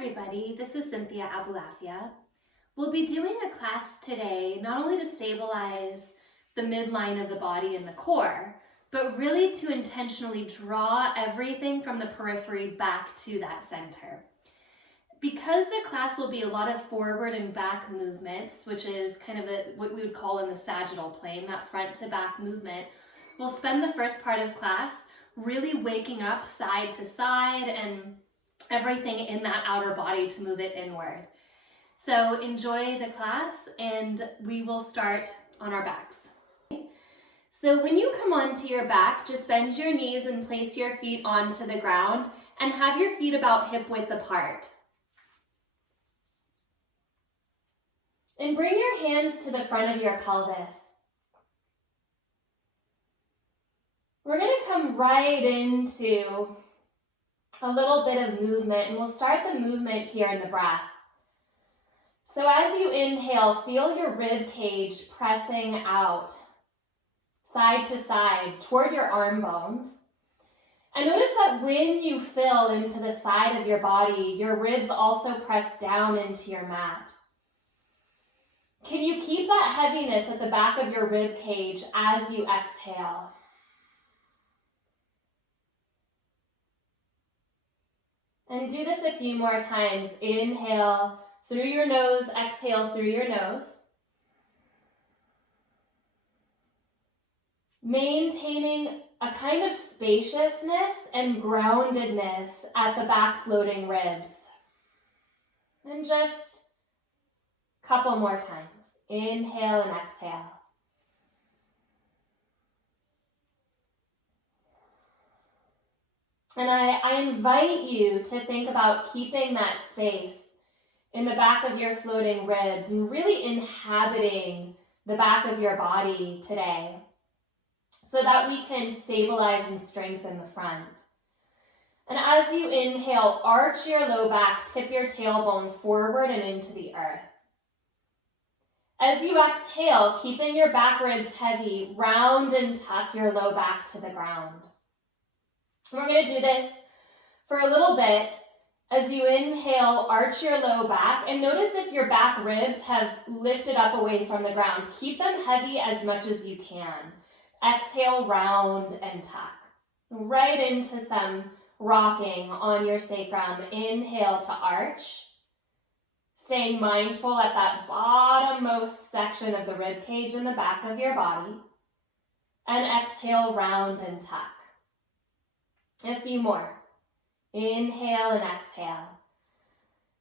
everybody, this is Cynthia Abulafia. We'll be doing a class today not only to stabilize the midline of the body and the core, but really to intentionally draw everything from the periphery back to that center. Because the class will be a lot of forward and back movements, which is kind of what we would call in the sagittal plane, that front to back movement, we'll spend the first part of class really waking up side to side and everything in that outer body to move it inward. So enjoy the class and we will start on our backs. So when you come onto your back, just bend your knees and place your feet onto the ground and have your feet about hip width apart. And bring your hands to the front of your pelvis. We're going to come right into a little bit of movement, and we'll start the movement here in the breath. So as you inhale, feel your rib cage pressing out, side to side, toward your arm bones. And notice that when you fill into the side of your body, your ribs also press down into your mat. Can you keep that heaviness at the back of your rib cage as you exhale? And do this a few more times. Inhale through your nose, exhale through your nose. Maintaining a kind of spaciousness and groundedness at the back floating ribs. And just a couple more times. Inhale and exhale. And I invite you to think about keeping that space in the back of your floating ribs and really inhabiting the back of your body today so that we can stabilize and strengthen the front. And as you inhale, arch your low back, tip your tailbone forward and into the earth. As you exhale, keeping your back ribs heavy, round and tuck your low back to the ground. We're going to do this for a little bit. As you inhale, arch your low back and notice if your back ribs have lifted up away from the ground. Keep them heavy as much as you can. Exhale, round and tuck. Right into some rocking on your sacrum. Inhale to arch. Staying mindful at that bottommost section of the rib cage in the back of your body. And exhale, round and tuck. A few more. Inhale and exhale.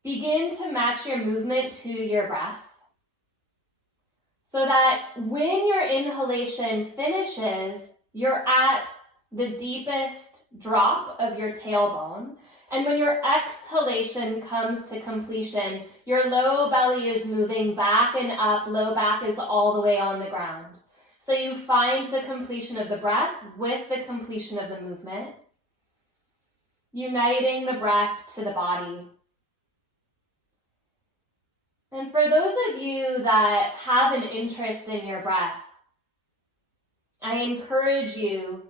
Begin to match your movement to your breath so that when your inhalation finishes, you're at the deepest drop of your tailbone. And when your exhalation comes to completion, your low belly is moving back and up, low back is all the way on the ground. So you find the completion of the breath with the completion of the movement. Uniting the breath to the body. And for those of you that have an interest in your breath, I encourage you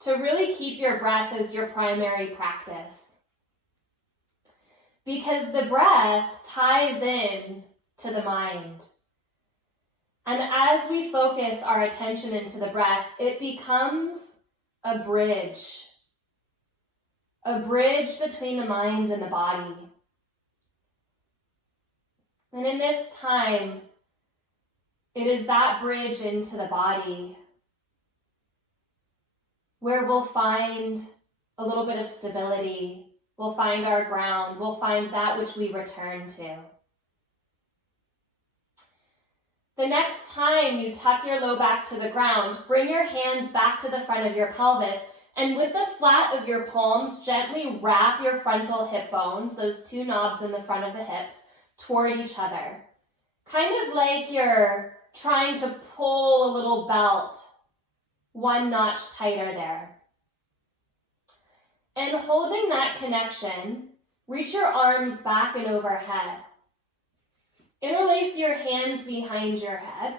to really keep your breath as your primary practice. Because the breath ties in to the mind. And as we focus our attention into the breath, it becomes a bridge between the mind and the body. And in this time, it is that bridge into the body where we'll find a little bit of stability, we'll find our ground, we'll find that which we return to. The next time you tuck your low back to the ground, bring your hands back to the front of your pelvis. And with the flat of your palms, gently wrap your frontal hip bones, those two knobs in the front of the hips, toward each other. Kind of like you're trying to pull a little belt one notch tighter there. And holding that connection, reach your arms back and overhead. Interlace your hands behind your head.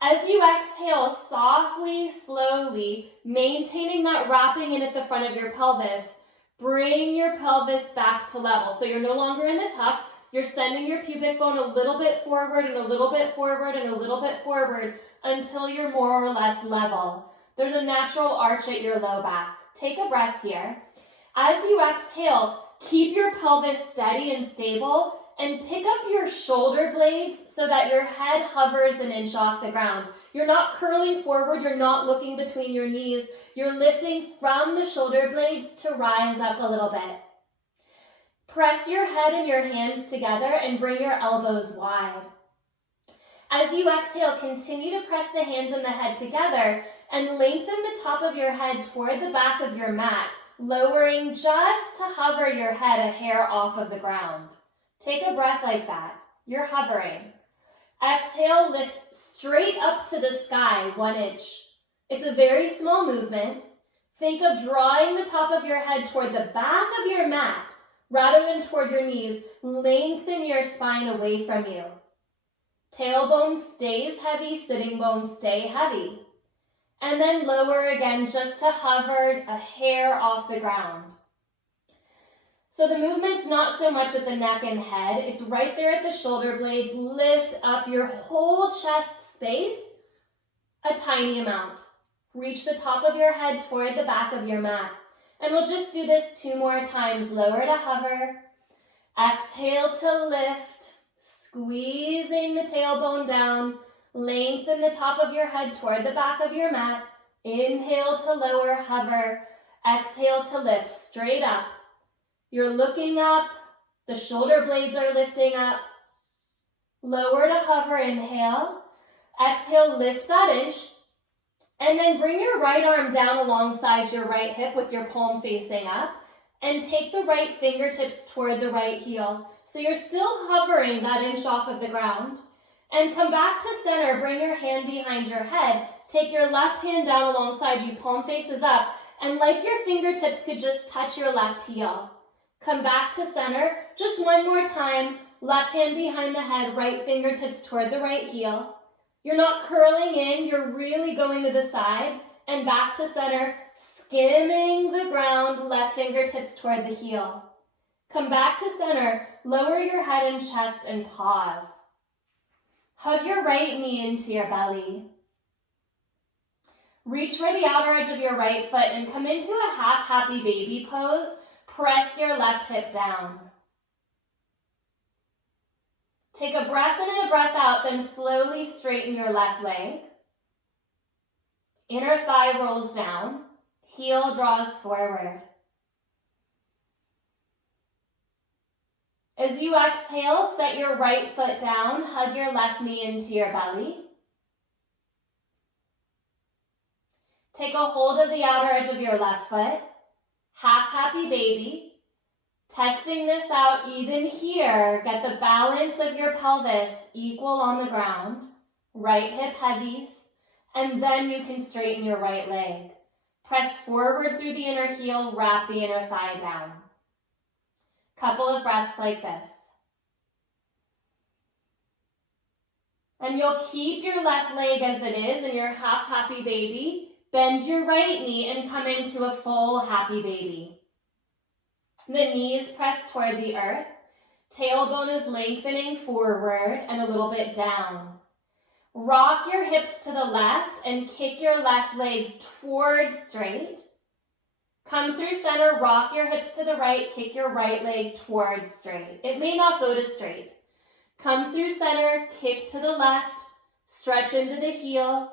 As you exhale, softly, slowly, maintaining that wrapping in at the front of your pelvis, Bring your pelvis back to level. So you're no longer in the tuck. You're sending your pubic bone a little bit forward and a little bit forward and a little bit forward until you're more or less level. There's a natural arch at your low back. Take a breath here. As you exhale, keep your pelvis steady and stable and pick up your shoulder blades so that your head hovers an inch off the ground. You're not curling forward. You're not looking between your knees. You're lifting from the shoulder blades to rise up a little bit. Press your head and your hands together and bring your elbows wide. As you exhale, continue to press the hands and the head together and lengthen the top of your head toward the back of your mat, lowering just to hover your head a hair off of the ground. Take a breath like that. You're hovering. Exhale, lift straight up to the sky, 1 inch. It's a very small movement. Think of drawing the top of your head toward the back of your mat rather than toward your knees. Lengthen your spine away from you. Tailbone stays heavy, sitting bones stay heavy. And then lower again just to hover a hair off the ground. So the movement's not so much at the neck and head, it's right there at the shoulder blades. Lift up your whole chest space a tiny amount. Reach the top of your head toward the back of your mat. And we'll just do this 2 more times. Lower to hover. Exhale to lift, squeezing the tailbone down. Lengthen the top of your head toward the back of your mat. Inhale to lower, hover. Exhale to lift, straight up. You're looking up. The shoulder blades are lifting up. Lower to hover, inhale. Exhale, lift that inch. And then bring your right arm down alongside your right hip with your palm facing up. And take the right fingertips toward the right heel. So you're still hovering that inch off of the ground. And come back to center. Bring your hand behind your head. Take your left hand down alongside you, palm faces up. And like your fingertips could just touch your left heel. Come back to center. Just 1 more time. Left hand behind the head, right fingertips toward the right heel. You're not curling in. You're really going to the side. And back to center. Skimming the ground, left fingertips toward the heel. Come back to center. Lower your head and chest and pause. Hug your right knee into your belly. Reach for the outer edge of your right foot and come into a half happy baby pose. Press your left hip down. Take a breath in and a breath out, then slowly straighten your left leg. Inner thigh rolls down. Heel draws forward. As you exhale, set your right foot down. Hug your left knee into your belly. Take a hold of the outer edge of your left foot. Half happy baby. Testing this out even here. Get the balance of your pelvis equal on the ground. Right hip heavies. And then you can straighten your right leg. Press forward through the inner heel. Wrap the inner thigh down. Couple of breaths like this. And you'll keep your left leg as it is in your half happy baby. Bend your right knee and come into a full happy baby. The knees press toward the earth. Tailbone is lengthening forward and a little bit down. Rock your hips to the left and kick your left leg towards straight. Come through center, rock your hips to the right, kick your right leg towards straight. It may not go to straight. Come through center, kick to the left, stretch into the heel,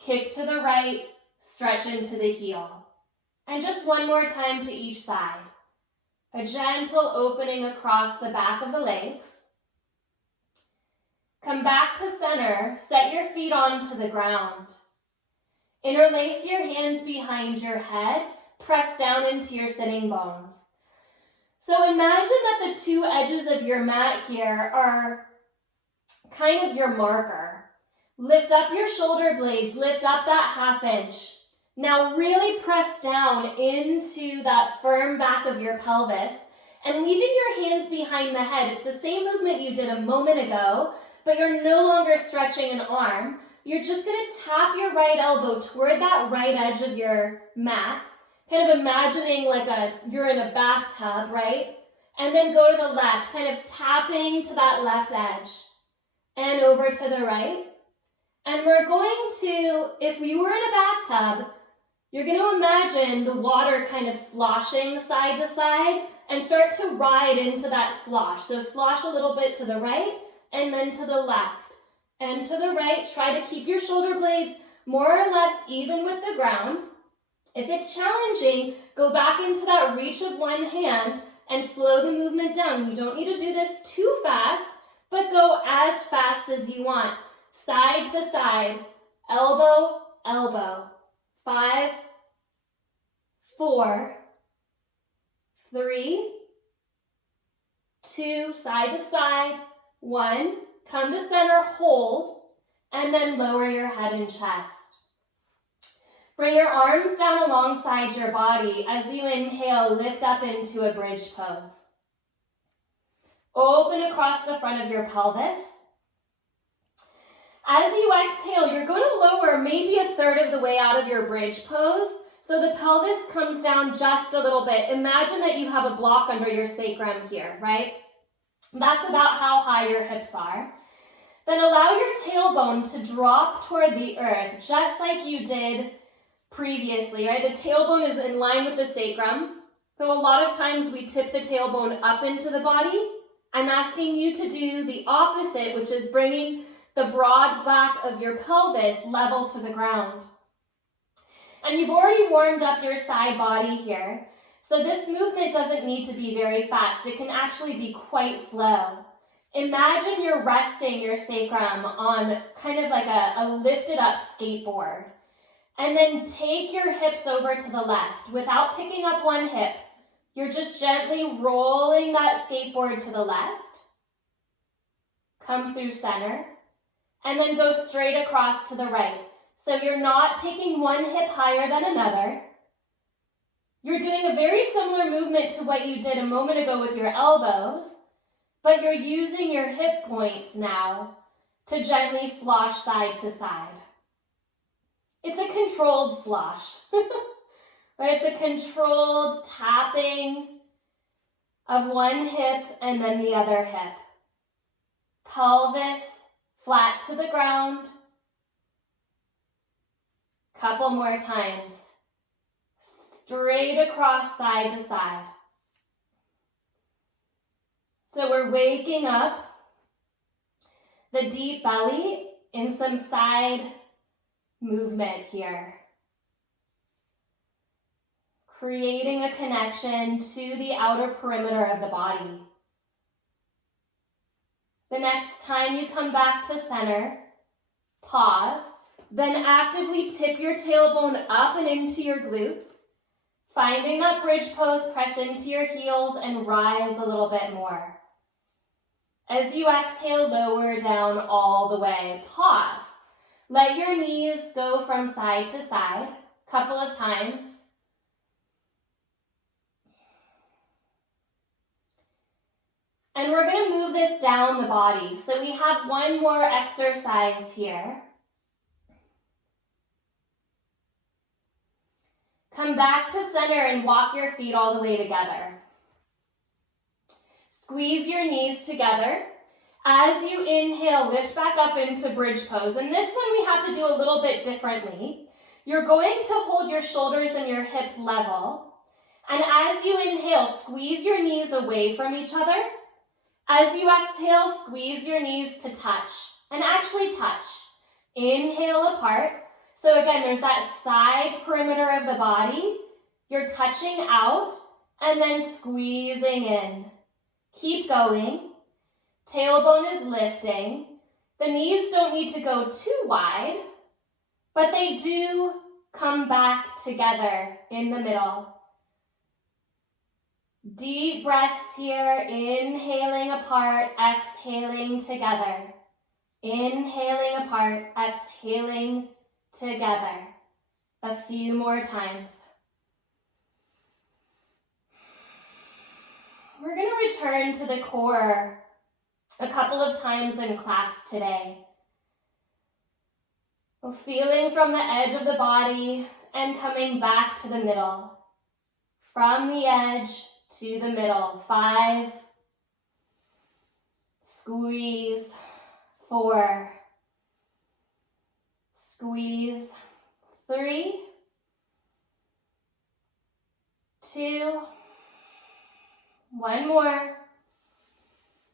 kick to the right, stretch into the heel. And just 1 more time to each side. A gentle opening across the back of the legs. Come back to center, set your feet onto the ground. Interlace your hands behind your head, press down into your sitting bones. So imagine that the 2 edges of your mat here are kind of your marker. Lift up your shoulder blades, lift up that half inch. Now really press down into that firm back of your pelvis and leaving your hands behind the head. It's the same movement you did a moment ago, but you're no longer stretching an arm. You're just going to tap your right elbow toward that right edge of your mat kind of imagining like you're in a bathtub, right? And then go to the left, kind of tapping to that left edge and over to the right. And we're going to, if you were in a bathtub, you're going to imagine the water kind of sloshing side to side and start to ride into that slosh. So slosh a little bit to the right and then to the left and to the right. Try to keep your shoulder blades more or less even with the ground. If it's challenging, go back into that reach of one hand and slow the movement down. You don't need to do this too fast, but go as fast as you want. Side to side, elbow, elbow. 5, 4, 3, 2, side to side, 1. Come to center, hold, and then lower your head and chest. Bring your arms down alongside your body. As you inhale, lift up into a bridge pose. Open across the front of your pelvis. As you exhale, you're going to lower maybe a third of the way out of your bridge pose, so the pelvis comes down just a little bit. Imagine that you have a block under your sacrum here, right? That's about how high your hips are. Then allow your tailbone to drop toward the earth, just like you did previously, right? The tailbone is in line with the sacrum. So a lot of times we tip the tailbone up into the body. I'm asking you to do the opposite, which is bringing the broad back of your pelvis level to the ground. And you've already warmed up your side body here. So this movement doesn't need to be very fast. It can actually be quite slow. Imagine you're resting your sacrum on kind of like a lifted up skateboard. And then take your hips over to the left. Without picking up one hip, you're just gently rolling that skateboard to the left. Come through center. And then go straight across to the right. So you're not taking one hip higher than another. You're doing a very similar movement to what you did a moment ago with your elbows, but you're using your hip points now to gently slosh side to side. It's a controlled slosh, right? It's a controlled tapping of one hip and then the other hip. Pelvis flat to the ground. Couple more times. Straight across side to side. So we're waking up the deep belly in some side movement here. Creating a connection to the outer perimeter of the body. The next time you come back to center, pause, then actively tip your tailbone up and into your glutes. Finding that bridge pose, press into your heels and rise a little bit more. As you exhale, lower down all the way. Pause. Let your knees go from side to side a couple of times. And we're going to move this down the body. So we have one more exercise here. Come back to center and walk your feet all the way together. Squeeze your knees together. As you inhale, lift back up into bridge pose. And this one we have to do a little bit differently. You're going to hold your shoulders and your hips level. And as you inhale, squeeze your knees away from each other. As you exhale, squeeze your knees to touch. And actually touch. Inhale apart. So again, there's that side perimeter of the body. You're touching out and then squeezing in. Keep going. Tailbone is lifting. The knees don't need to go too wide, but they do come back together in the middle. Deep breaths here, inhaling apart, exhaling together. Inhaling apart, exhaling together. A few more times. We're going to return to the core a couple of times in class today. Feeling from the edge of the body and coming back to the middle. from the edge to the middle. 5, squeeze, 4, squeeze, 3, 2, one more,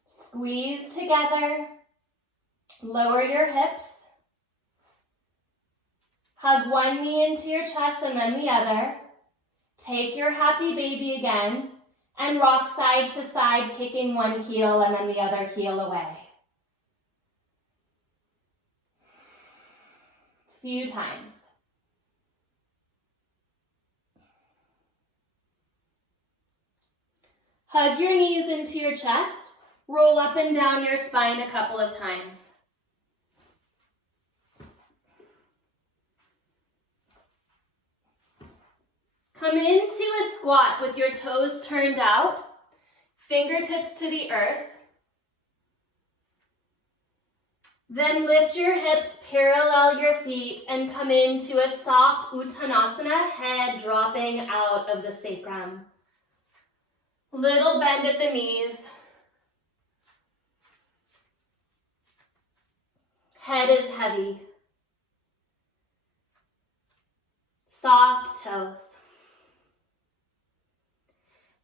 squeeze together, lower your hips, hug one knee into your chest and then the other, take your happy baby again, and rock side to side, kicking one heel and then the other heel away. Few times. Hug your knees into your chest, roll up and down your spine a couple of times. Come into a squat with your toes turned out, fingertips to the earth. Then lift your hips, parallel your feet, and come into a soft Uttanasana, head dropping out of the sacrum. Little bend at the knees. Head is heavy. Soft toes.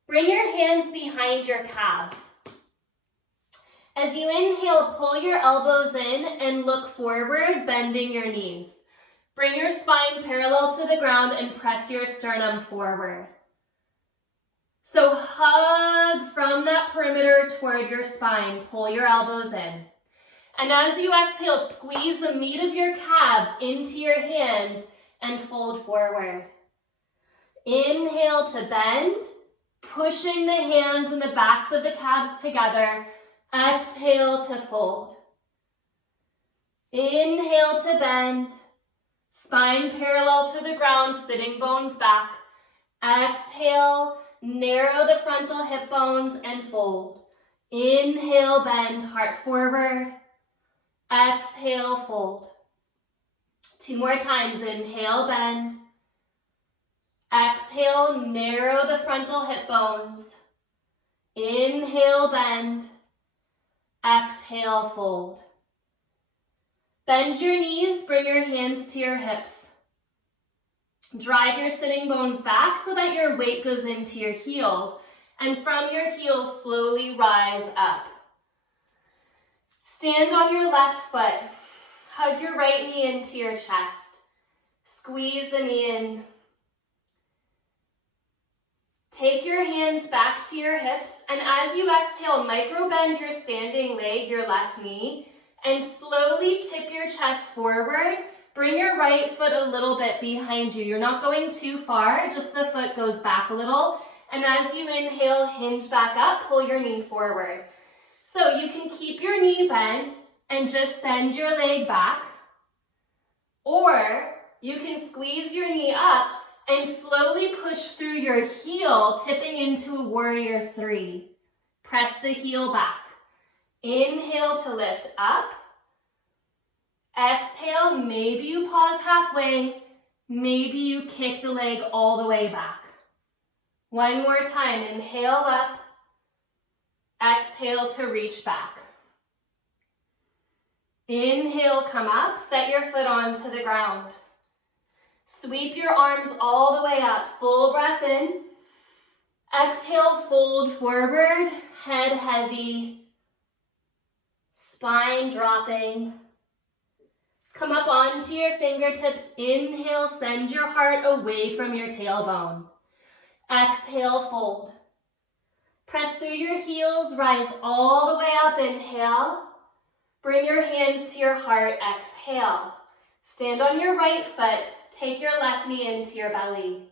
Bring your hands behind your calves. As you inhale, pull your elbows in and look forward, bending your knees. Bring your spine parallel to the ground and press your sternum forward. So hug from that perimeter toward your spine. Pull your elbows in. And as you exhale, squeeze the meat of your calves into your hands and fold forward. Inhale to bend, pushing the hands and the backs of the calves together. Exhale to fold. Inhale to bend, spine parallel to the ground, sitting bones back. Exhale, narrow the frontal hip bones and fold. Inhale, bend, heart forward. Exhale, fold. 2 more times. Inhale, bend. Exhale, narrow the frontal hip bones. Inhale, bend. Exhale, fold. Bend your knees, bring your hands to your hips. Drive your sitting bones back so that your weight goes into your heels, and from your heels, slowly rise up. Stand on your left foot. Hug your right knee into your chest. Squeeze the knee in. Take your hands back to your hips, and as you exhale, micro bend your standing leg, your left knee, and slowly tip your chest forward. Bring your right foot a little bit behind you. You're not going too far, just the foot goes back a little. And as you inhale, hinge back up, pull your knee forward. So you can keep your knee bent and just send your leg back, or you can squeeze your knee up and slowly push through your heel, tipping into a warrior 3. Press the heel back. Inhale to lift up. Exhale, maybe you pause halfway. Maybe you kick the leg all the way back. One more time. Inhale up. Exhale to reach back. Inhale, come up. Set your foot onto the ground. Sweep your arms all the way up. Full breath in. Exhale, fold forward. Head heavy. Spine dropping. Come up onto your fingertips. Inhale, send your heart away from your tailbone. Exhale, fold. Press through your heels. Rise all the way up. Inhale. Bring your hands to your heart. Exhale. Stand on your right foot, take your left knee into your belly.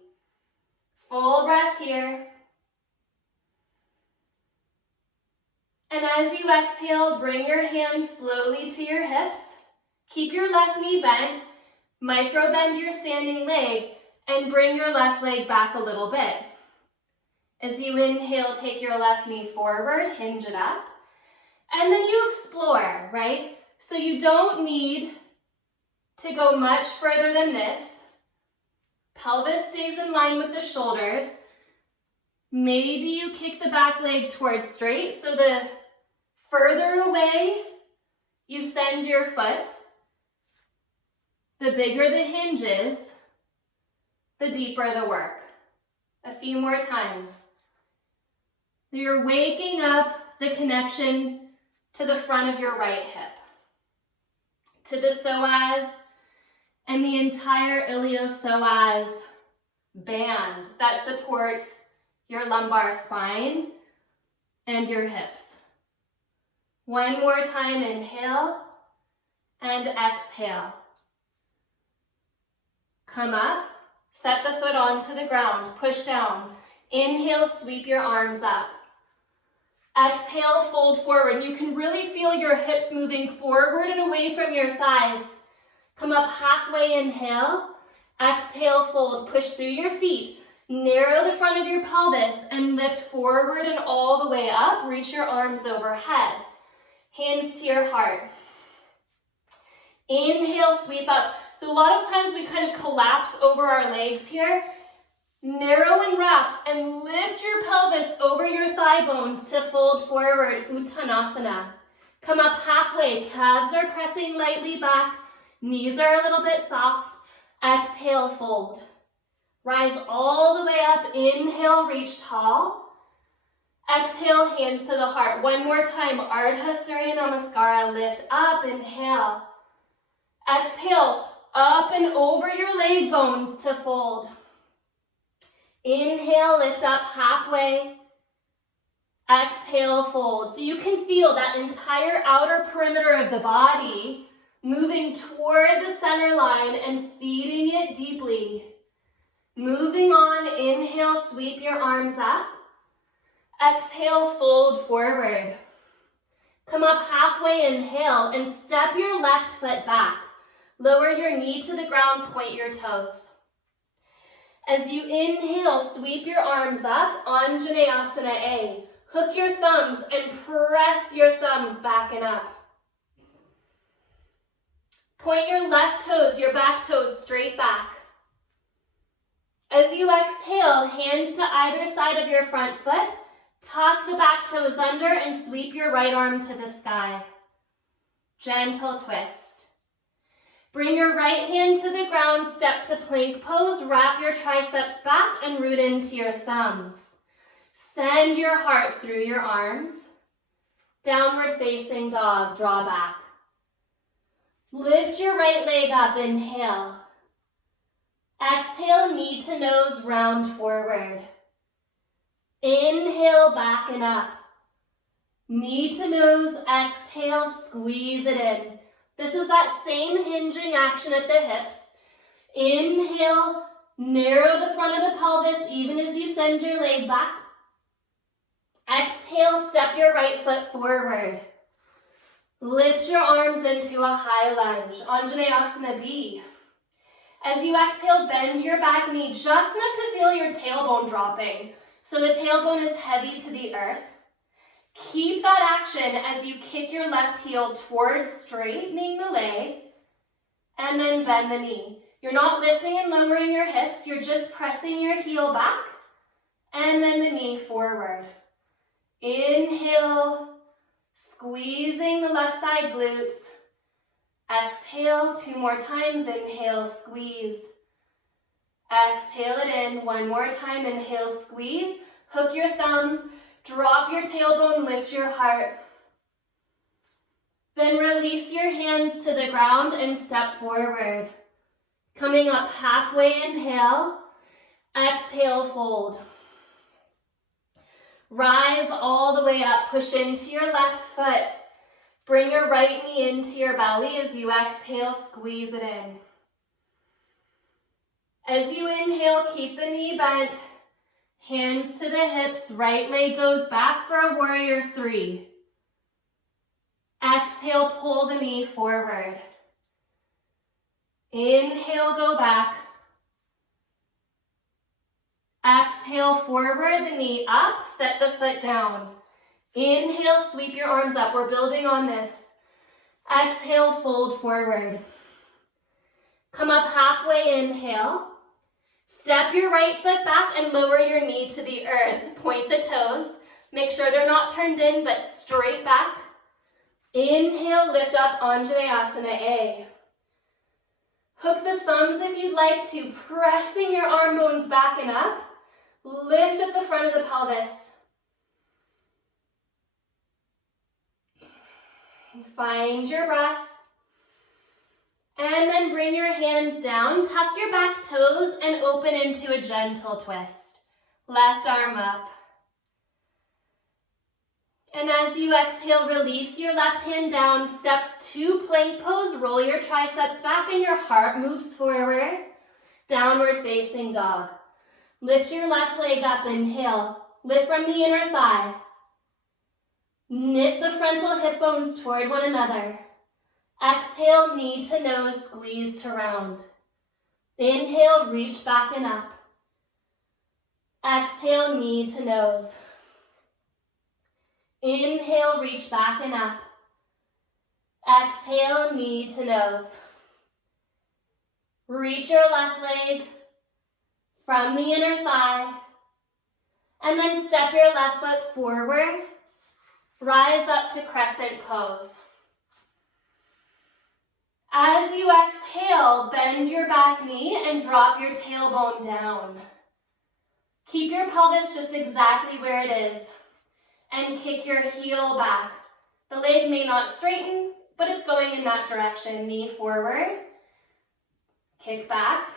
Full breath here. And as you exhale, bring your hands slowly to your hips. Keep your left knee bent, micro bend your standing leg, and bring your left leg back a little bit. As you inhale, take your left knee forward, hinge it up, and then you explore, right? So you don't need to go much further than this. Pelvis stays in line with the shoulders. Maybe you kick the back leg towards straight, so the further away you send your foot, the bigger the hinges, the deeper the work. A few more times. You're waking up the connection to the front of your right hip, to the psoas and the entire iliopsoas band that supports your lumbar spine and your hips. One more time, inhale and exhale. Come up, set the foot onto the ground, push down. Inhale, sweep your arms up. Exhale, fold forward. You can really feel your hips moving forward and away from your thighs. Come up halfway, inhale. Exhale, fold. Push through your feet. Narrow the front of your pelvis and lift forward and all the way up. Reach your arms overhead. Hands to your heart. Inhale, sweep up. So a lot of times we kind of collapse over our legs here. Narrow and wrap and lift your pelvis over your thigh bones to fold forward, Uttanasana. Come up halfway, calves are pressing lightly back, knees are a little bit soft. Exhale, fold. Rise all the way up, inhale, reach tall. Exhale, hands to the heart. One more time, Ardha Surya Namaskara, lift up, inhale. Exhale, up and over your leg bones to fold. Inhale, lift up halfway. Exhale, fold. So you can feel that entire outer perimeter of the body moving toward the center line and feeding it deeply. Moving on, inhale, sweep your arms up. Exhale, fold forward. Come up halfway, inhale, and step your left foot back. Lower your knee to the ground, point your toes. As you inhale, sweep your arms up, Anjaneyasana A. Hook your thumbs and press your thumbs back and up. Point your left toes, your back toes straight back. As you exhale, hands to either side of your front foot, tuck the back toes under and sweep your right arm to the sky. Gentle twist. Bring your right hand to the ground, step to plank pose, wrap your triceps back and root into your thumbs. Send your heart through your arms. Downward facing dog, draw back. Lift your right leg up, inhale. Exhale, knee to nose, round forward. Inhale, back and up. Knee to nose, exhale, squeeze it in. This is that same hinging action at the hips. Inhale, narrow the front of the pelvis even as you send your leg back. Exhale, step your right foot forward. Lift your arms into a high lunge, Anjaneyasana B. As you exhale, bend your back knee just enough to feel your tailbone dropping. So the tailbone is heavy to the earth. Keep that action as you kick your left heel towards straightening the leg and then bend the knee. You're not lifting and lowering your hips, you're just pressing your heel back and then the knee forward. Inhale, squeezing the left side glutes. Exhale, 2 more times, inhale, squeeze. Exhale it in, 1 more time, inhale, squeeze. Hook your thumbs. Drop your tailbone, lift your heart. Then release your hands to the ground and step forward. Coming up halfway, inhale. Exhale, fold. Rise all the way up, push into your left foot. Bring your right knee into your belly as you exhale, squeeze it in. As you inhale, keep the knee bent. Hands to the hips, right leg goes back for a warrior 3. Exhale, pull the knee forward. Inhale, go back. Exhale, forward, the knee up, set the foot down. Inhale, sweep your arms up. We're building on this. Exhale, fold forward. Come up halfway, inhale. Step your right foot back and lower your knee to the earth. Point the toes. Make sure they're not turned in, but straight back. Inhale, lift up, Anjaneyasana A. Hook the thumbs if you'd like to, pressing your arm bones back and up. Lift at the front of the pelvis. Find your breath. And then bring your hands down, tuck your back toes, and open into a gentle twist. Left arm up. And as you exhale, release your left hand down, step to plank pose, roll your triceps back and your heart moves forward. Downward facing dog. Lift your left leg up, inhale. Lift from the inner thigh. Knit the frontal hip bones toward one another. Exhale, knee to nose, squeeze to round. Inhale, reach back and up. Exhale, knee to nose. Inhale, reach back and up. Exhale, knee to nose. Reach your left leg from the inner thigh. And then step your left foot forward. Rise up to crescent pose. As you exhale, bend your back knee and drop your tailbone down. Keep your pelvis just exactly where it is. And kick your heel back. The leg may not straighten, but it's going in that direction. Knee forward, kick back,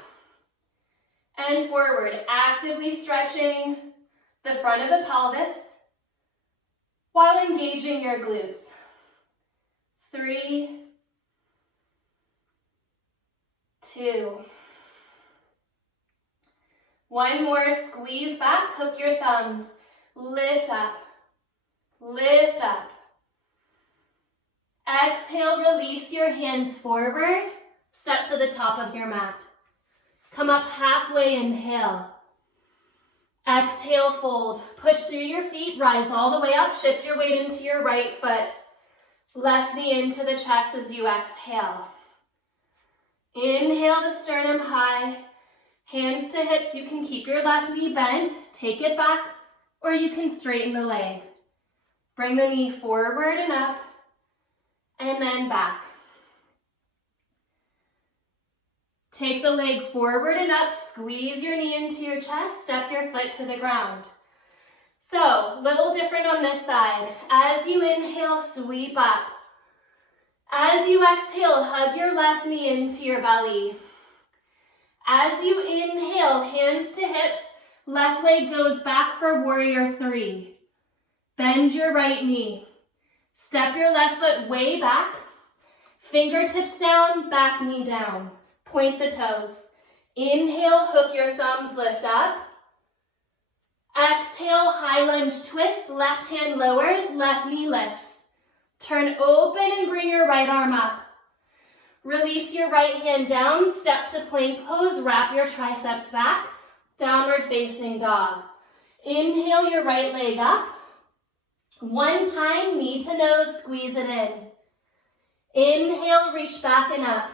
and forward. Actively stretching the front of the pelvis while engaging your glutes. 3, 2. One more, squeeze back, hook your thumbs, lift up. Lift up. Exhale, release your hands forward. Step to the top of your mat. Come up halfway, inhale. Exhale, fold. Push through your feet, rise all the way up. Shift your weight into your right foot. Left knee into the chest as you exhale. Inhale the sternum high. Hands to hips. You can keep your left knee bent. Take it back, or you can straighten the leg. Bring the knee forward and up, and then back. Take the leg forward and up, squeeze your knee into your chest, step your foot to the ground. So, little different on this side. As you inhale, sweep up. As you exhale, hug your left knee into your belly. As you inhale, hands to hips, left leg goes back for warrior 3. Bend your right knee. Step your left foot way back. Fingertips down, back knee down. Point the toes. Inhale, hook your thumbs, lift up. Exhale, high lunge twist. Left hand lowers, left knee lifts. Turn open and bring your right arm up. Release your right hand down, step to plank pose, wrap your triceps back. Downward facing dog. Inhale your right leg up. One time, knee to nose, squeeze it in. Inhale, reach back and up.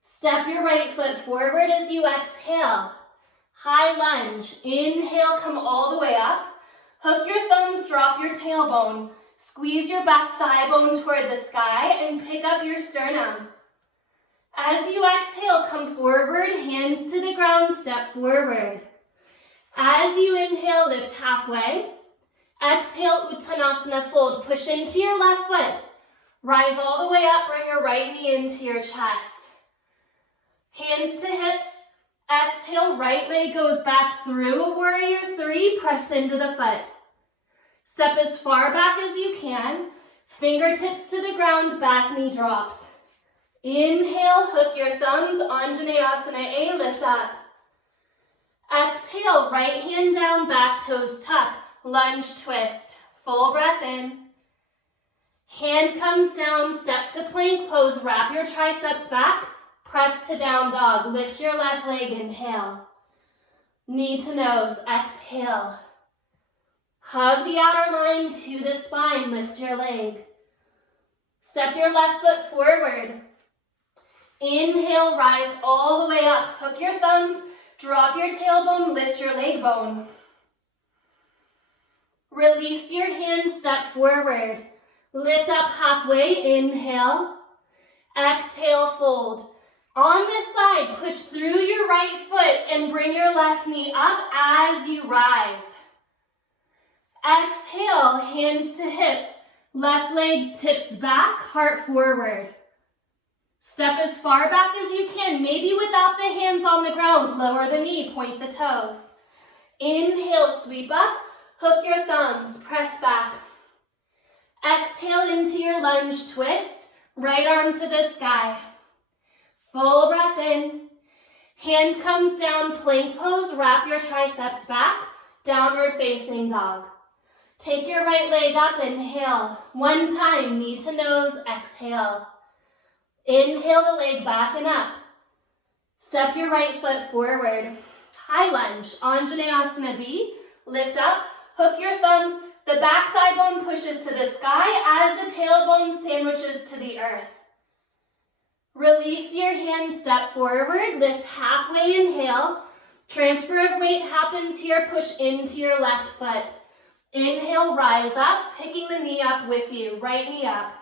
Step your right foot forward as you exhale. High lunge. Inhale, come all the way up. Hook your thumbs, drop your tailbone. Squeeze your back thigh bone toward the sky and pick up your sternum. As you exhale, come forward, hands to the ground, step forward. As you inhale, lift halfway. Exhale, Uttanasana, fold. Push into your left foot. Rise all the way up, bring your right knee into your chest. Hands to hips. Exhale, right leg goes back through a warrior 3. Press into the foot. Step as far back as you can. Fingertips to the ground, back knee drops. Inhale, hook your thumbs, Anjaneyasana A, lift up. Exhale, right hand down, back toes tuck. Lunge twist, full breath in. Hand comes down, step to plank pose, wrap your triceps back, press to down dog, lift your left leg, inhale. Knee to nose, exhale. Hug the outer line to the spine, lift your leg. Step your left foot forward. Inhale, rise all the way up, hook your thumbs, Drop your tailbone, lift your leg bone. Release your hands, step forward. Lift up halfway, inhale. Exhale, fold. On this side, push through your right foot and bring your left knee up as you rise. Exhale, hands to hips. Left leg tips back, heart forward. Step as far back as you can, maybe without the hands on the ground. Lower the knee, point the toes. Inhale, sweep up, hook your thumbs, press back. Exhale into your lunge twist, right arm to the sky. Full breath in. Hand comes down, plank pose, wrap your triceps back, downward facing dog. Take your right leg up, inhale. One time, knee to nose, exhale. Inhale the leg back and up. Step your right foot forward. High lunge, Anjaneyasana B. Lift up, hook your thumbs. The back thigh bone pushes to the sky as the tailbone sandwiches to the earth. Release your hands, step forward, lift halfway, inhale. Transfer of weight happens here, push into your left foot. Inhale, rise up, picking the knee up with you, right knee up.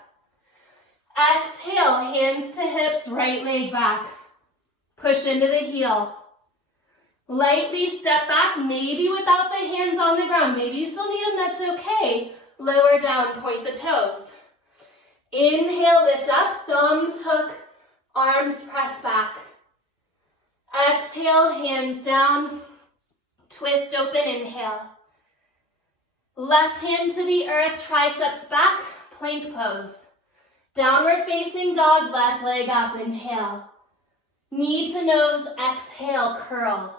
Exhale, hands to hips, right leg back. Push into the heel. Lightly step back, maybe without the hands on the ground. Maybe you still need them, that's okay. Lower down, point the toes. Inhale, lift up, thumbs hook, arms press back. Exhale, hands down, twist open, inhale. Left hand to the earth, triceps back, plank pose. Downward facing dog, left leg up, inhale. Knee to nose, exhale, curl.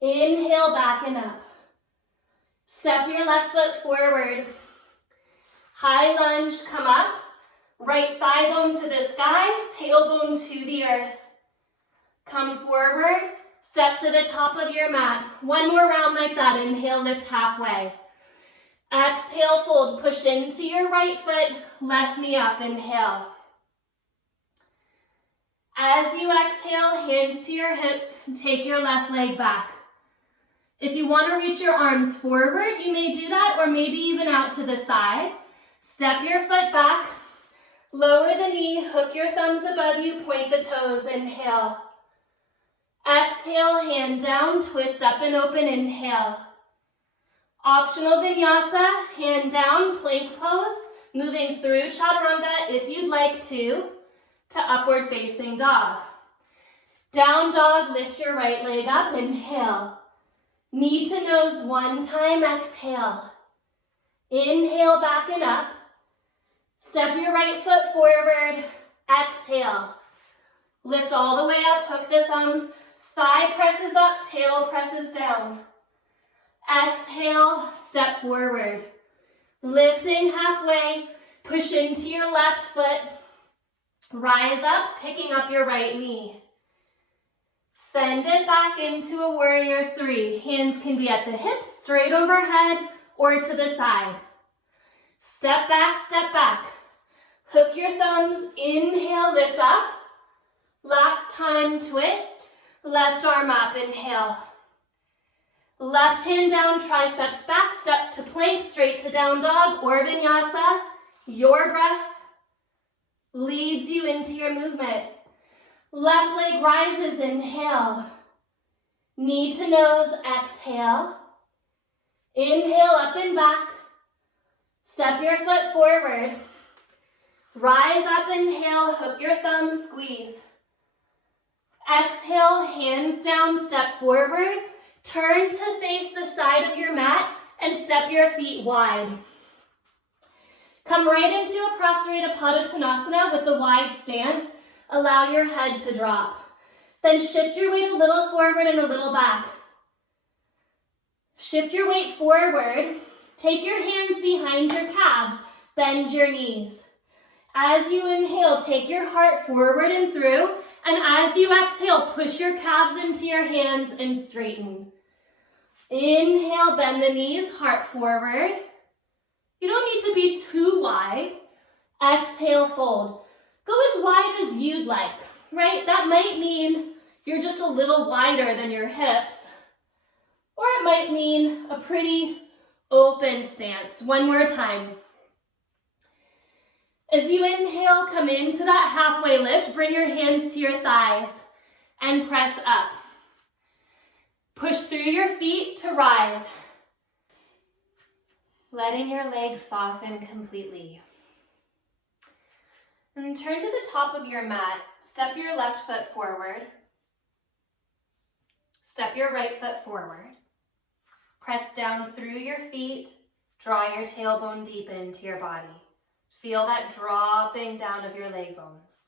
Inhale, back and up. Step your left foot forward. High lunge, come up. Right thigh bone to the sky, tailbone to the earth. Come forward, step to the top of your mat. One more round like that. Inhale, lift halfway. Exhale, fold, push into your right foot, left knee up, inhale. As you exhale, hands to your hips, take your left leg back. If you want to reach your arms forward, you may do that, or maybe even out to the side. Step your foot back, lower the knee, hook your thumbs above you, point the toes, inhale. Exhale, hand down, twist up and open, inhale. Optional vinyasa, hand down, plank pose, moving through chaturanga if you'd like to upward facing dog. Down dog, lift your right leg up, inhale. Knee to nose one time, exhale. Inhale, back and up. Step your right foot forward, exhale. Lift all the way up, hook the thumbs, thigh presses up, tail presses down. Exhale, step forward. Lifting halfway, push into your left foot. Rise up, picking up your right knee. Send it back into a warrior three. Hands can be at the hips, straight overhead, or to the side. Step back, step back. Hook your thumbs, inhale, lift up. Last time, twist. Left arm up, inhale. Left hand down, triceps back, step to plank, straight to down dog or vinyasa. Your breath leads you into your movement. Left leg rises, inhale. Knee to nose, exhale. Inhale, up and back. Step your foot forward. Rise up, inhale, hook your thumbs, squeeze. Exhale, hands down, step forward. Turn to face the side of your mat and step your feet wide. Come right into a Prasarita Padottanasana with the wide stance. Allow your head to drop. Then shift your weight a little forward and a little back. Shift your weight forward. Take your hands behind your calves. Bend your knees. As you inhale, take your heart forward and through. And as you exhale, push your calves into your hands and straighten. Inhale, bend the knees, heart forward. You don't need to be too wide. Exhale, fold. Go as wide as you'd like, right? That might mean you're just a little wider than your hips, or it might mean a pretty open stance. One more time. As you inhale, come into that halfway lift. Bring your hands to your thighs and press up. Push through your feet to rise. Letting your legs soften completely. And turn to the top of your mat. Step your left foot forward. Step your right foot forward. Press down through your feet. Draw your tailbone deep into your body. Feel that dropping down of your leg bones.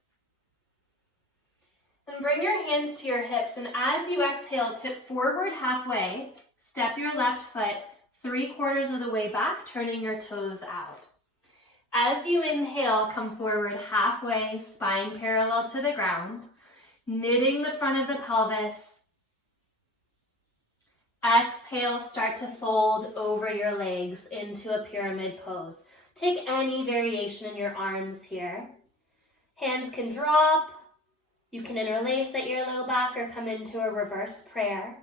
And bring your hands to your hips, and as you exhale, tip forward halfway. Step your left foot 3/4 of the way back, turning your toes out. As you inhale, come forward halfway, spine parallel to the ground, knitting the front of the pelvis. Exhale, start to fold over your legs into a pyramid pose. Take any variation in your arms here. Hands can drop. You can interlace at your low back or come into a reverse prayer.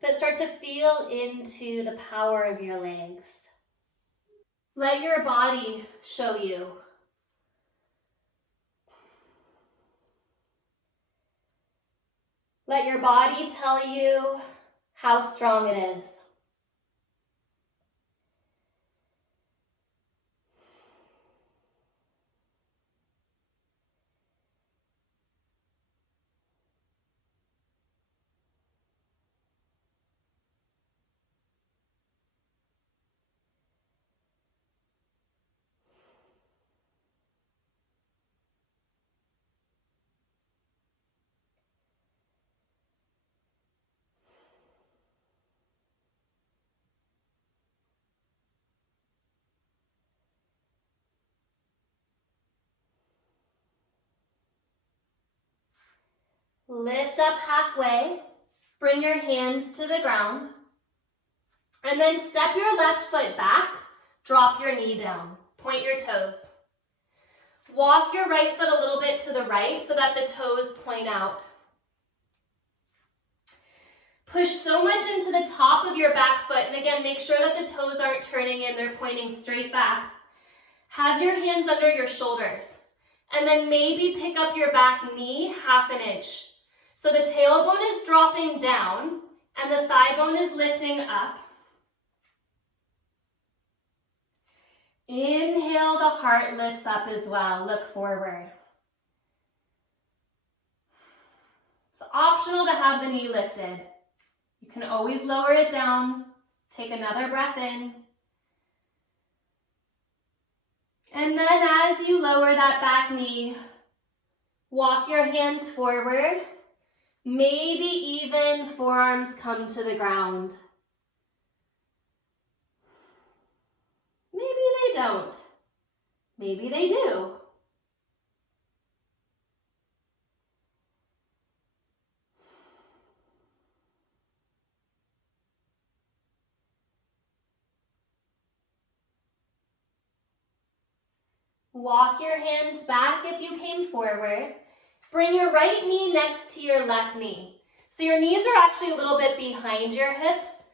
But start to feel into the power of your legs. Let your body show you. Let your body tell you how strong it is. Lift up halfway, bring your hands to the ground, and then step your left foot back, drop your knee down, point your toes. Walk your right foot a little bit to the right so that the toes point out. Push so much into the top of your back foot, and again, make sure that the toes aren't turning in, they're pointing straight back. Have your hands under your shoulders, and then maybe pick up your back knee 1/2 inch. So the tailbone is dropping down and the thigh bone is lifting up. Inhale, the heart lifts up as well. Look forward. It's optional to have the knee lifted. You can always lower it down. Take another breath in. And then as you lower that back knee, walk your hands forward. Maybe even forearms come to the ground. Maybe they don't. Maybe they do. Walk your hands back if you came forward. Bring your right knee next to your left knee. So your knees are actually a little bit behind your hips.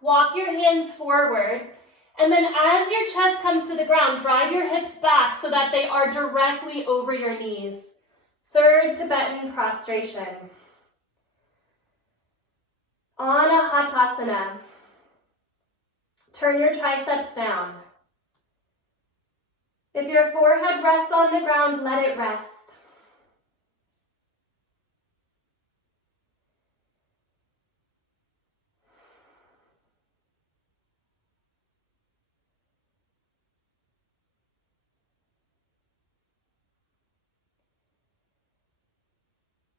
Walk your hands forward. And then as your chest comes to the ground, drive your hips back so that they are directly over your knees. Third Tibetan prostration. Anahatasana. Turn your triceps down. If your forehead rests on the ground, let it rest.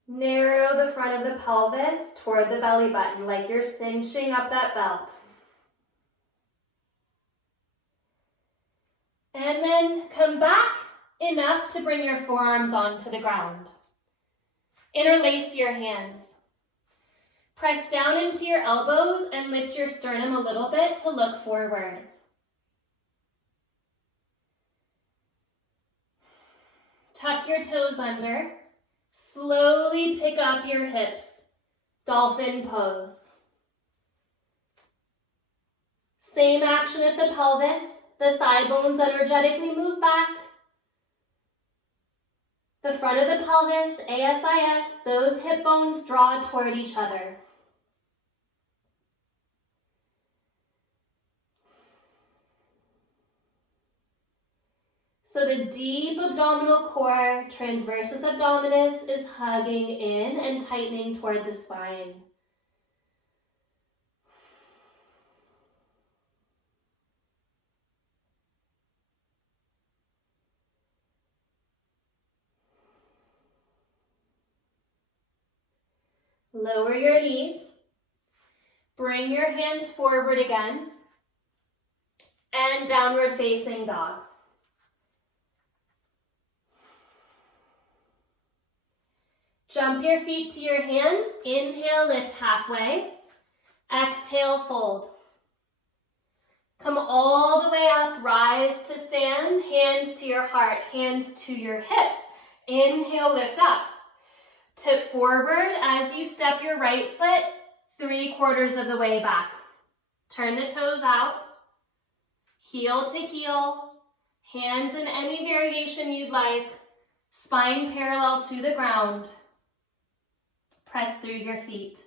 Narrow the front of the pelvis toward the belly button, like you're cinching up that belt. And then come back enough to bring your forearms onto the ground. Interlace your hands. Press down into your elbows and lift your sternum a little bit to look forward. Tuck your toes under. Slowly pick up your hips, dolphin pose. Same action at the pelvis. The thigh bones energetically move back. The front of the pelvis, ASIS, those hip bones draw toward each other. So the deep abdominal core, transversus abdominis, is hugging in and tightening toward the spine. Lower your knees. Bring your hands forward again. And downward facing dog. Jump your feet to your hands. Inhale, lift halfway. Exhale, fold. Come all the way up, rise to stand, hands to your heart, hands to your hips. Inhale, lift up. Tip forward as you step your right foot 3/4 of the way back. Turn the toes out, heel to heel, hands in any variation you'd like, spine parallel to the ground. Press through your feet.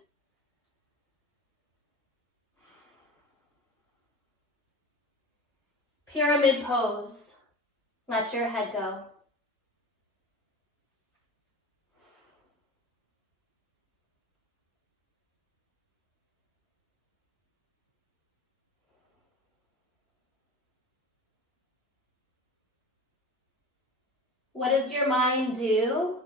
Pyramid pose. Let your head go. What does your mind do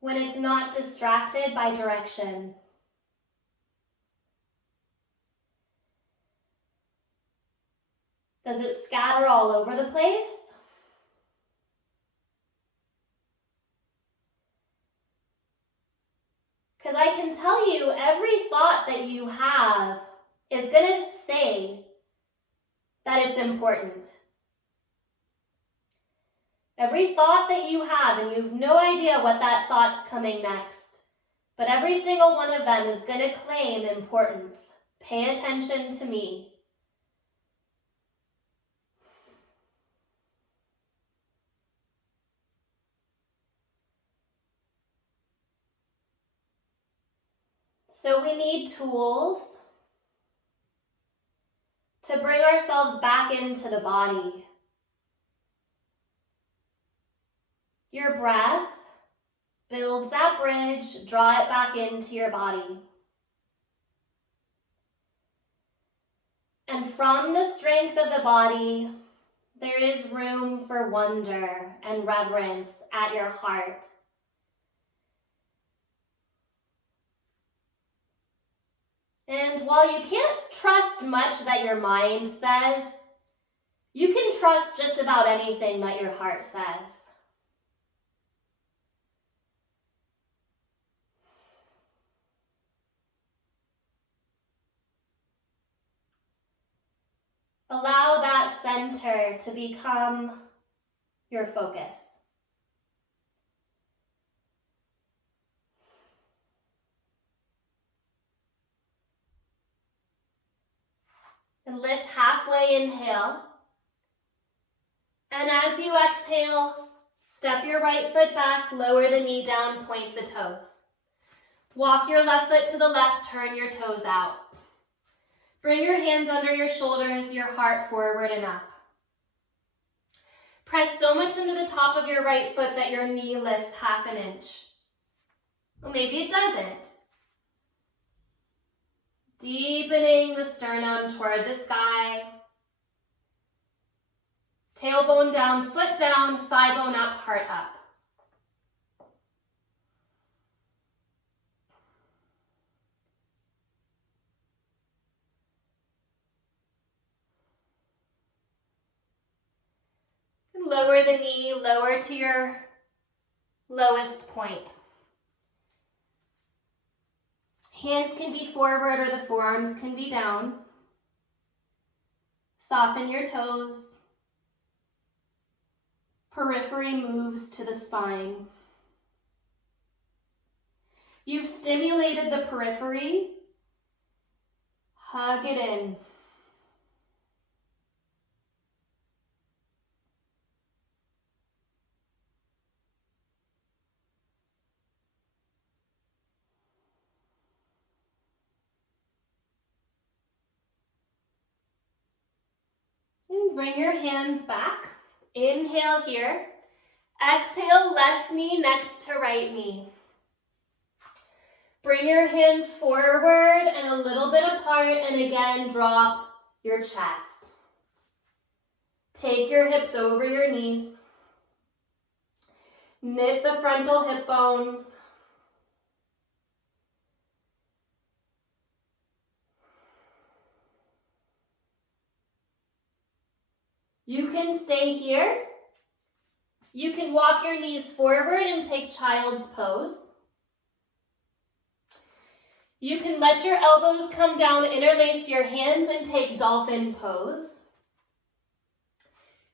when it's not distracted by direction? Does it scatter all over the place? Because I can tell you, every thought that you have is going to say that it's important. Every thought that you have, and you have no idea what that thought's coming next, but every single one of them is going to claim importance. Pay attention to me. So we need tools to bring ourselves back into the body. Your breath builds that bridge, draw it back into your body. And from the strength of the body, there is room for wonder and reverence at your heart. And while you can't trust much that your mind says, you can trust just about anything that your heart says. Allow that center to become your focus. And lift halfway, inhale. And as you exhale, step your right foot back, lower the knee down, point the toes. Walk your left foot to the left, turn your toes out. Bring your hands under your shoulders, your heart forward and up. Press so much into the top of your right foot that your knee lifts 1/2 inch. Well, maybe it doesn't. Deepening the sternum toward the sky. Tailbone down, foot down, thigh bone up, heart up. Lower the knee, lower to your lowest point. Hands can be forward or the forearms can be down. Soften your toes. periphery moves to the spine. You've stimulated the periphery. Hug it in. And bring your hands back. Inhale here. Exhale, left knee next to right knee. Bring your hands forward and a little bit apart, and again, drop your chest. Take your hips over your knees. Knit the frontal hip bones. You can stay here. You can walk your knees forward and take child's pose. You can let your elbows come down, interlace your hands, and take dolphin pose.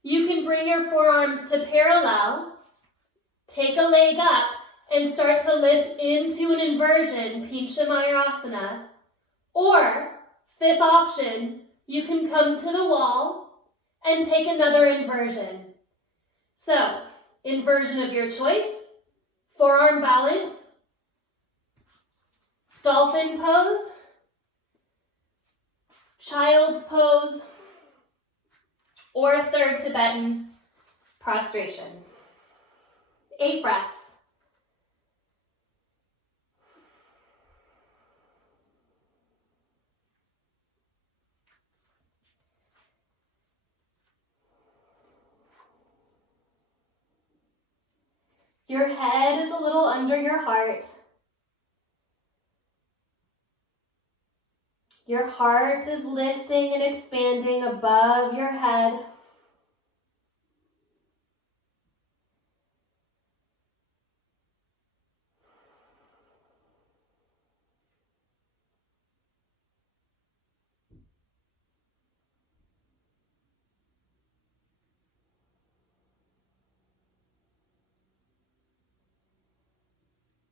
You can bring your forearms to parallel, take a leg up, and start to lift into an inversion, Pincha Mayurasana. Or, fifth option, you can come to the wall and take another inversion. So, inversion of your choice, forearm balance, dolphin pose, child's pose, or third Tibetan prostration. 8 breaths. Your head is a little under your heart. Your heart is lifting and expanding above your head.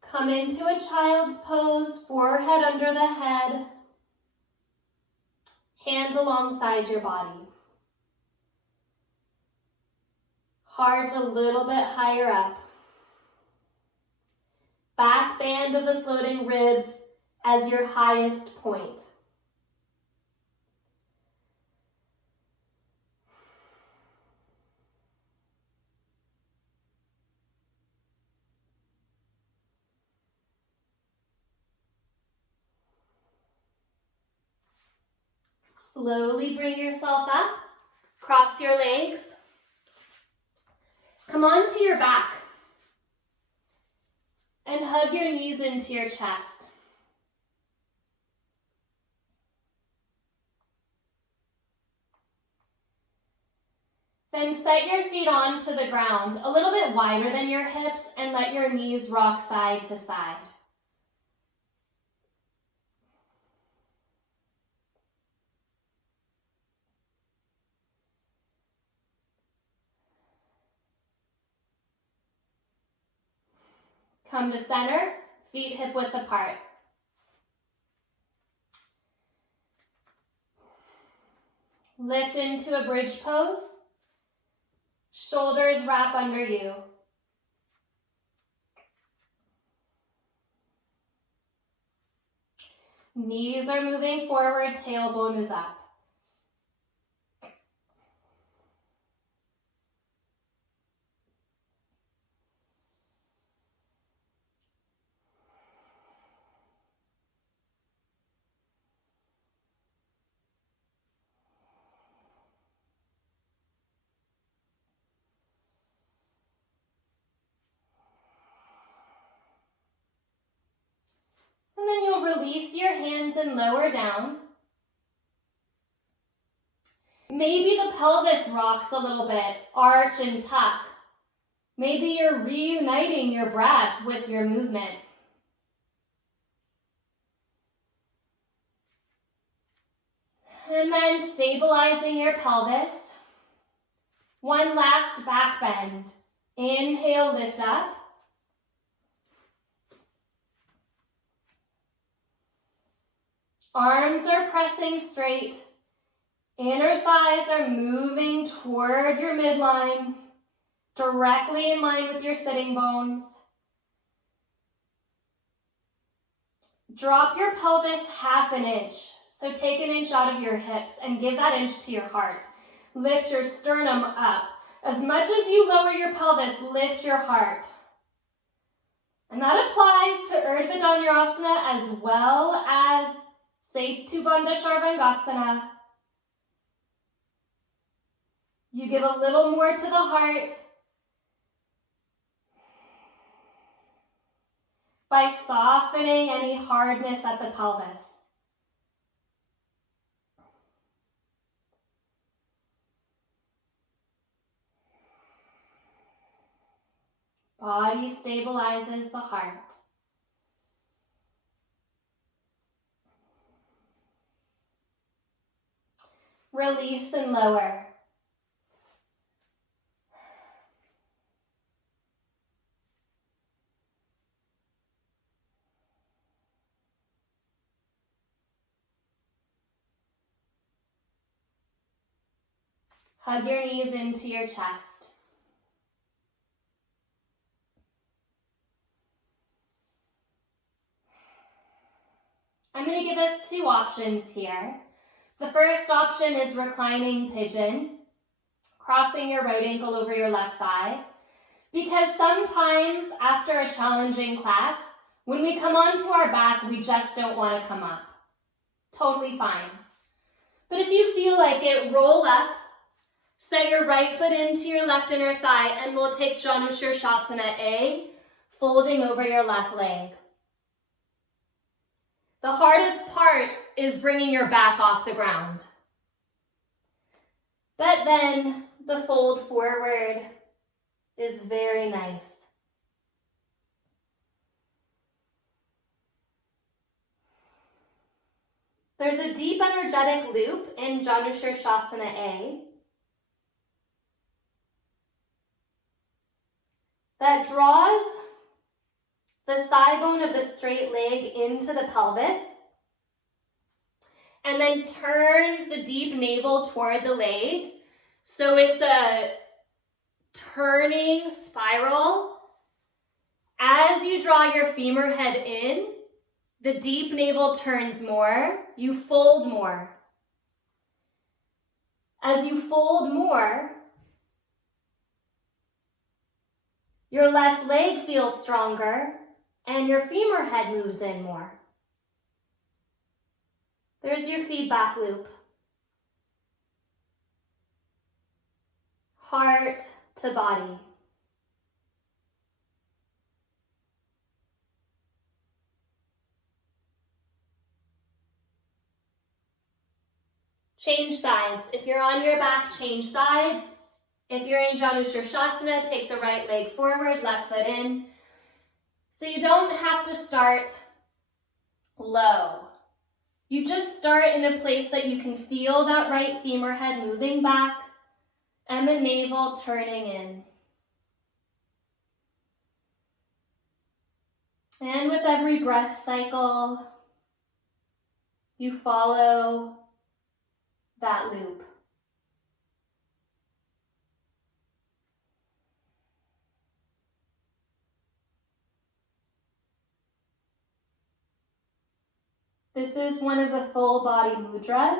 Come into a child's pose, forehead under the head, hands alongside your body. Heart a little bit higher up. Back band of the floating ribs as your highest point. Slowly bring yourself up, cross your legs. Come onto your back and hug your knees into your chest. Then set your feet onto the ground, a little bit wider than your hips, and let your knees rock side to side. Come to center, feet hip width apart. Lift into a bridge pose. Shoulders wrap under you. Knees are moving forward, tailbone is up. And then you'll release your hands and lower down. Maybe the pelvis rocks a little bit, arch and tuck. Maybe you're reuniting your breath with your movement. And then stabilizing your pelvis. One last back bend. Inhale, lift up. Arms are pressing straight. Inner thighs are moving toward your midline, directly in line with your sitting bones. Drop your pelvis half an inch. So take an inch out of your hips and give that inch to your heart. Lift your sternum up. As much as you lower your pelvis, lift your heart. And that applies to Urdhva Dhanurasana as well as Setu Bandha Sharvangasana. You give a little more to the heart by softening any hardness at the pelvis. Body stabilizes the heart. Release and lower. Hug your knees into your chest. I'm going to give us two options here. The first option is reclining pigeon, crossing your right ankle over your left thigh, because sometimes after a challenging class, when we come onto our back, we just don't want to come up. Totally fine. But if you feel like it, roll up, set your right foot into your left inner thigh, and we'll take Janushirshasana A, folding over your left leg. The hardest part is bringing your back off the ground. But then the fold forward is very nice. There's a deep energetic loop in Janushirshasana A that draws the thigh bone of the straight leg into the pelvis and then turns the deep navel toward the leg. So it's a turning spiral. As you draw your femur head in, the deep navel turns more, you fold more. As you fold more, your left leg feels stronger and your femur head moves in more. There's your feedback loop. Heart to body. Change sides. If you're on your back, change sides. If you're in Janushirshasana, take the right leg forward, left foot in. So you don't have to start low. You just start in a place that you can feel that right femur head moving back and the navel turning in. And with every breath cycle, you follow that loop. This is one of the full body mudras,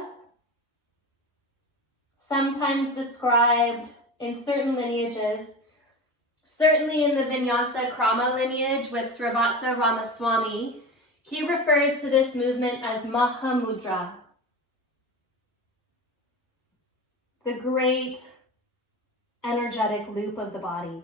sometimes described in certain lineages, certainly in the Vinyasa Krama lineage with Srivatsa Ramaswamy. He refers to this movement as Mahamudra, the great energetic loop of the body.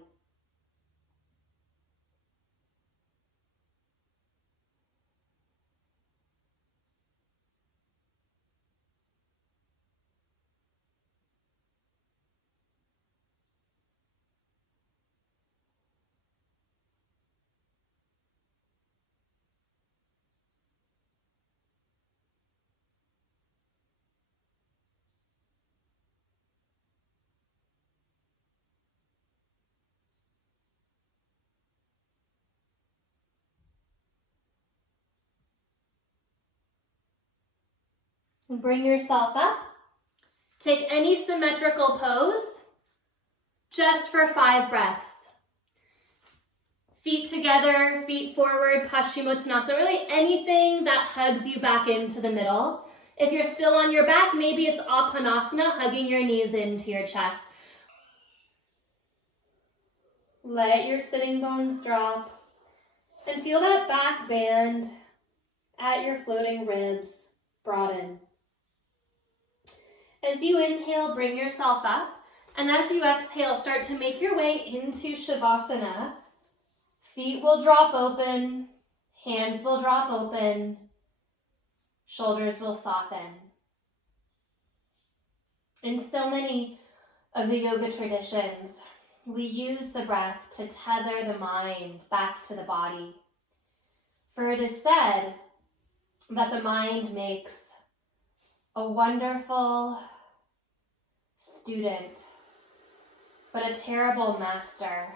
And bring yourself up. Take any symmetrical pose, just for 5 breaths. Feet together, feet forward, Paschimottanasana, really anything that hugs you back into the middle. If you're still on your back, maybe it's Apanasana, hugging your knees into your chest. Let your sitting bones drop and feel that back band at your floating ribs broaden. As you inhale, bring yourself up, and as you exhale, start to make your way into Shavasana. Feet will drop open, hands will drop open, shoulders will soften. In so many of the yoga traditions, we use the breath to tether the mind back to the body. For it is said that the mind makes a wonderful student, but a terrible master.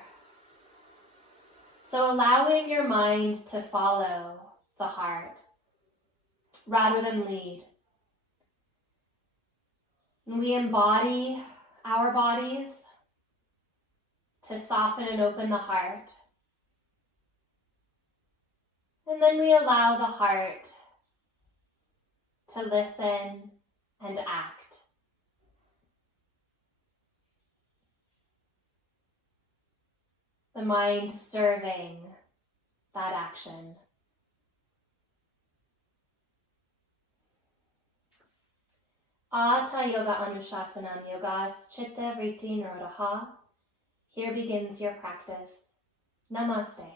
So allowing your mind to follow the heart rather than lead. And we embody our bodies to soften and open the heart. And then we allow the heart to listen and act. The mind serving that action. Ata Yoga Anushasanam Yogas Chitta Vritti Nirodha. Here begins your practice. Namaste.